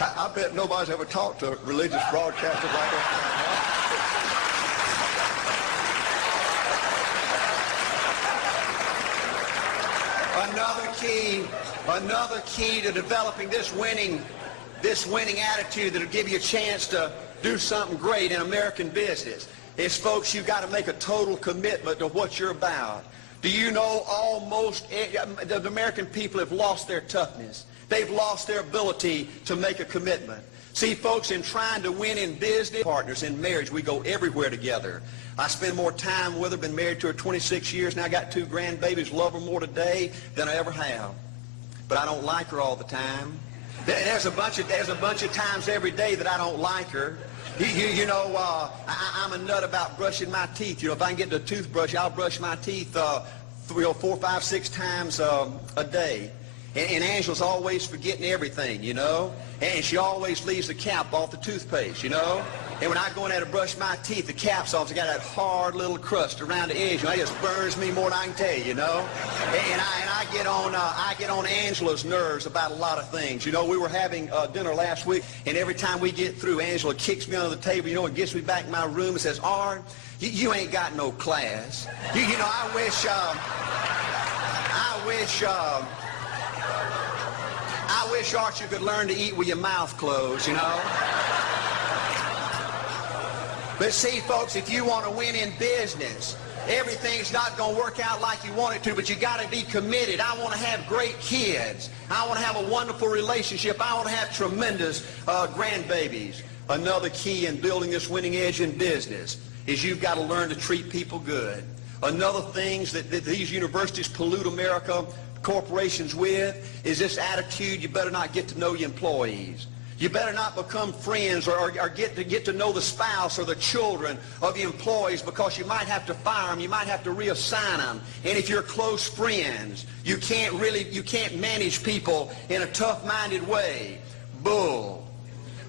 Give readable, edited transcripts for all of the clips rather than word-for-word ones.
I bet nobody's ever talked to religious broadcasters like that. Another key to developing this winning attitude that'll give you a chance to do something great in American business is, folks, you've got to make a total commitment to what you're about. Do you know the American people have lost their toughness? They've lost their ability to make a commitment. See, folks, in trying to win in business, partners in marriage, we go everywhere together. I spend more time with her, been married to her 26 years, now I got 2 grandbabies, love her more today than I ever have. But I don't like her all the time. There's a bunch of times every day that I don't like her. I'm a nut about brushing my teeth. If I can get the toothbrush, I'll brush my teeth 4, 5, 6 times a day. And Angela's always forgetting everything, and she always leaves the cap off the toothpaste, And when I go in there to brush my teeth, the cap's off. It's got that hard little crust around the edge. It just burns me more than I can tell you, And I get on Angela's nerves about a lot of things. We were having dinner last week, and every time we get through, Angela kicks me under the table, and gets me back in my room and says, "Art, you ain't got no class. I wish, Art, you could learn to eat with your mouth closed, But see, folks, if you want to win in business, everything's not going to work out like you want it to, but you got to be committed. I want to have great kids. I want to have a wonderful relationship. I want to have tremendous grandbabies. Another key in building this winning edge in business is you've got to learn to treat people good. Another thing that these universities pollute America corporations with is this attitude: you better not get to know your employees. You better not become friends or get to know the spouse or the children of the employees, because you might have to fire them, you might have to reassign them. And if you're close friends, you can't manage people in a tough-minded way. Bull.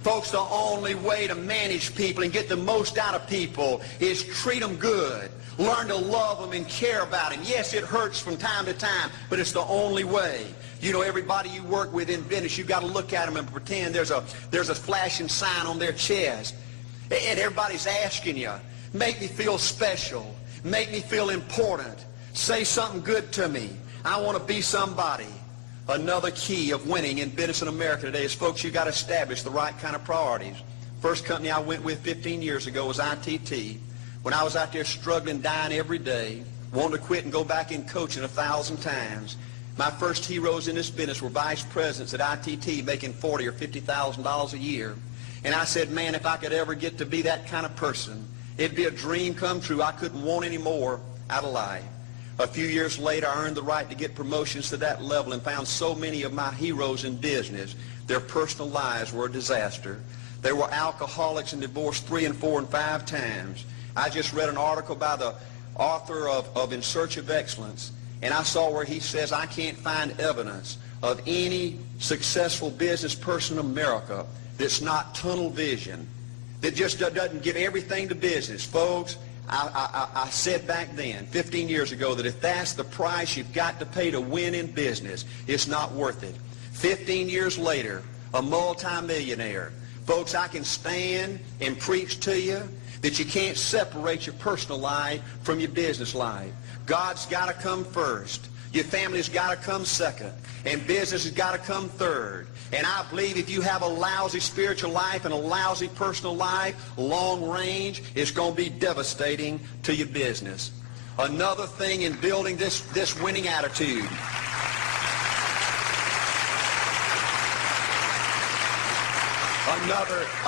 Folks, the only way to manage people and get the most out of people is treat them good. Learn to love them and care about them. Yes, it hurts from time to time, but it's the only way. Everybody you work with in business, you've got to look at them and pretend there's a flashing sign on their chest. And everybody's asking you, make me feel special. Make me feel important. Say something good to me. I want to be somebody. Another key of winning in business in America today is, folks, you've got to establish the right kind of priorities. First company I went with 15 years ago was ITT. When I was out there struggling, dying every day, wanting to quit and go back in coaching 1,000 times, my first heroes in this business were vice presidents at ITT making $40,000 or $50,000 a year. And I said, man, if I could ever get to be that kind of person, it'd be a dream come true. I couldn't want any more out of life. A few years later, I earned the right to get promotions to that level and found so many of my heroes in business, their personal lives were a disaster. They were alcoholics and divorced 3 and 4 and 5 times. I just read an article by the author of In Search of Excellence, and I saw where he says, I can't find evidence of any successful business person in America that's not tunnel vision, that just doesn't give everything to business. Folks, I said back then, 15 years ago, that if that's the price you've got to pay to win in business, it's not worth it. 15 years later, a multimillionaire. Folks, I can stand and preach to you that you can't separate your personal life from your business life. God's got to come first. Your family's got to come second. And business has got to come third. And I believe if you have a lousy spiritual life and a lousy personal life, long range, it's going to be devastating to your business. Another thing in building this winning attitude.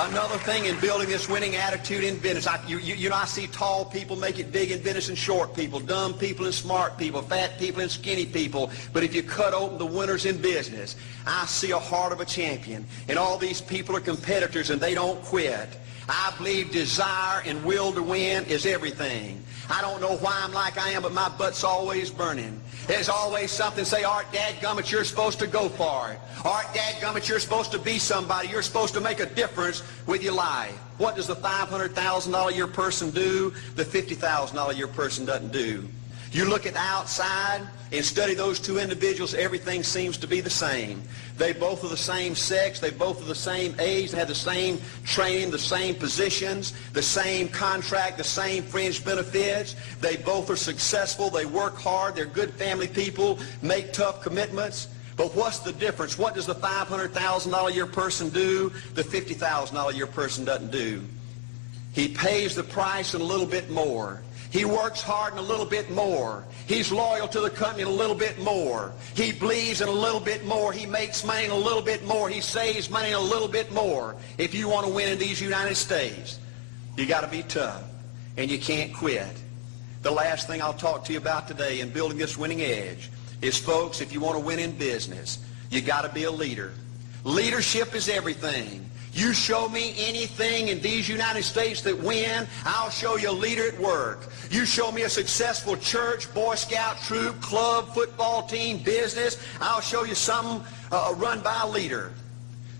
Another thing in building this winning attitude in business. I see tall people make it big in business and short people, dumb people and smart people, fat people and skinny people. But if you cut open the winners in business, I see a heart of a champion. And all these people are competitors and they don't quit. I believe desire and will to win is everything. I don't know why I'm like I am, but my butt's always burning. There's always something say, Art, dadgummit, you're supposed to go for it. Art, dadgummit, you're supposed to be somebody. You're supposed to make a difference with your life. What does the $500,000 a year person do? The $50,000 a year person doesn't do. You look at the outside and study those two individuals, everything seems to be the same. They both are the same sex, they both are the same age, they have the same training, the same positions, the same contract, the same fringe benefits. They both are successful, they work hard, they're good family people, make tough commitments. But what's the difference? What does the $500,000 a year person do the $50,000 a year person doesn't do? He pays the price and a little bit more. He works hard and a little bit more. He's loyal to the company and a little bit more. He believes in a little bit more. He makes money and a little bit more. He saves money and a little bit more. If you want to win in these United States, you got to be tough and you can't quit. The last thing I'll talk to you about today in building this winning edge is, folks, if you want to win in business, you got to be a leader. Leadership is everything. You show me anything in these United States that win, I'll show you a leader at work. You show me a successful church, Boy Scout troop, club, football team, business, I'll show you something run by a leader.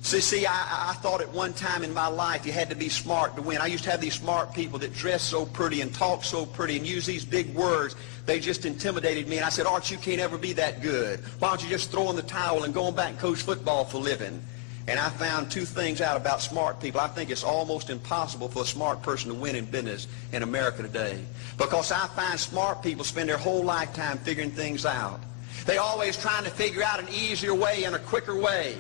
See, I thought at one time in my life you had to be smart to win. I used to have these smart people that dress so pretty and talk so pretty and use these big words. They just intimidated me. And I said, Art, you can't ever be that good. Why don't you just throw in the towel and go on back and coach football for a living? And I found two things out about smart people. I think it's almost impossible for a smart person to win in business in America today. Because I find smart people spend their whole lifetime figuring things out. They're always trying to figure out an easier way and a quicker way.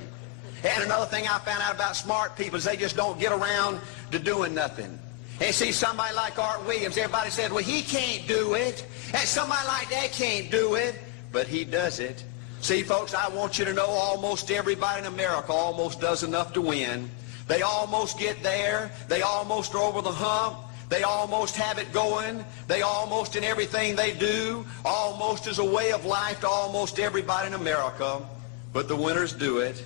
And another thing I found out about smart people is they just don't get around to doing nothing. And see, somebody like Art Williams, everybody said, well, he can't do it. And somebody like that can't do it. But he does it. See, folks, I want you to know almost everybody in America almost does enough to win. They almost get there. They almost are over the hump. They almost have it going. They almost, in everything they do, almost is a way of life to almost everybody in America. But the winners do it.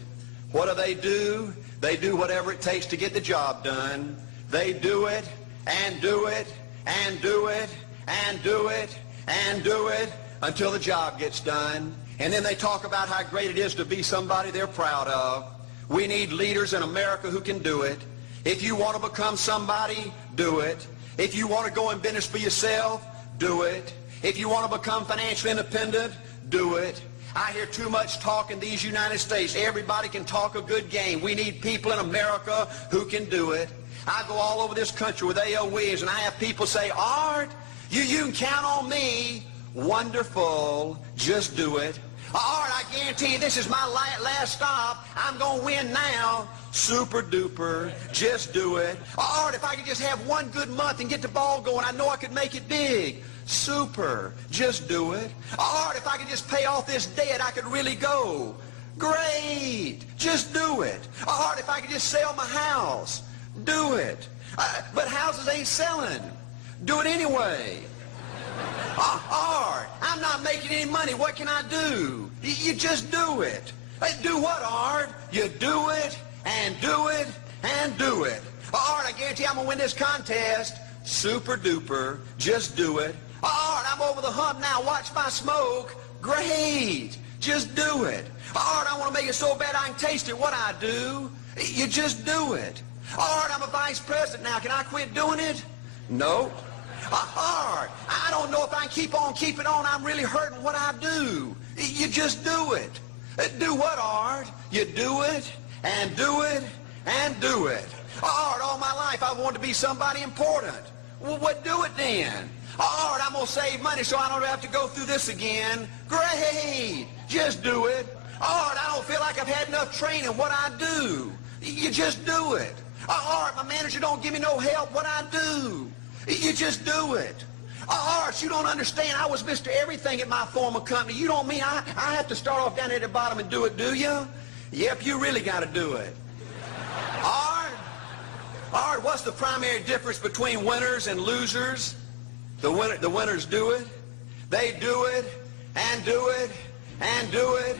What do? They do whatever it takes to get the job done. They do it and do it and do it and do it and do it until the job gets done. And then they talk about how great it is to be somebody they're proud of. We need leaders in America who can do it. If you want to become somebody, do it. If you want to go in business for yourself, do it. If you want to become financially independent, do it. I hear too much talk in these United States. Everybody can talk a good game. We need people in America who can do it. I go all over this country with A.L. Williams, and I have people say, Art, you can count on me. Wonderful. Just do it. Art, I guarantee you this is my last stop. I'm going to win now. Super duper. Just do it. Art, if I could just have one good month and get the ball going, I know I could make it big. Super. Just do it. Art, if I could just pay off this debt, I could really go. Great. Just do it. Art, if I could just sell my house. Do it. But houses ain't selling. Do it anyway. Art, I'm not making any money. What can I do? You just do it. Do what, Art? You do it and do it and do it. Art, I guarantee I'm going to win this contest. Super duper. Just do it. Art, I'm over the hump now. Watch my smoke. Great. Just do it. Art, I want to make it so bad I can taste it. What I do? You just do it. Art, I'm a vice president now. Can I quit doing it? No. Art, I don't know if I can keep on keeping on. I'm really hurting. What I do? You just do it. Do what, Art? You do it and do it and do it. Art, all my life I've wanted to be somebody important. Well, what do it then? Art, I'm going to save money so I don't have to go through this again. Great. Just do it. Art, I don't feel like I've had enough training. What I do? You just do it. Art, my manager don't give me no help. What I do? You just do it. Art, you don't understand. I was Mr. Everything at my former company. You don't mean I have to start off down there at the bottom and do it, do you? Yep, you really got to do it. Art, what's the primary difference between winners and losers? The winners do it. They do it and do it and do it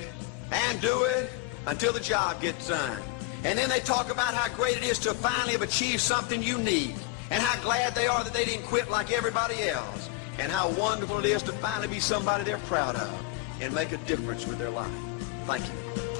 and do it until the job gets done. And then they talk about how great it is to finally have achieved something unique, and how glad they are that they didn't quit like everybody else, and how wonderful it is to finally be somebody they're proud of and make a difference with their life. Thank you.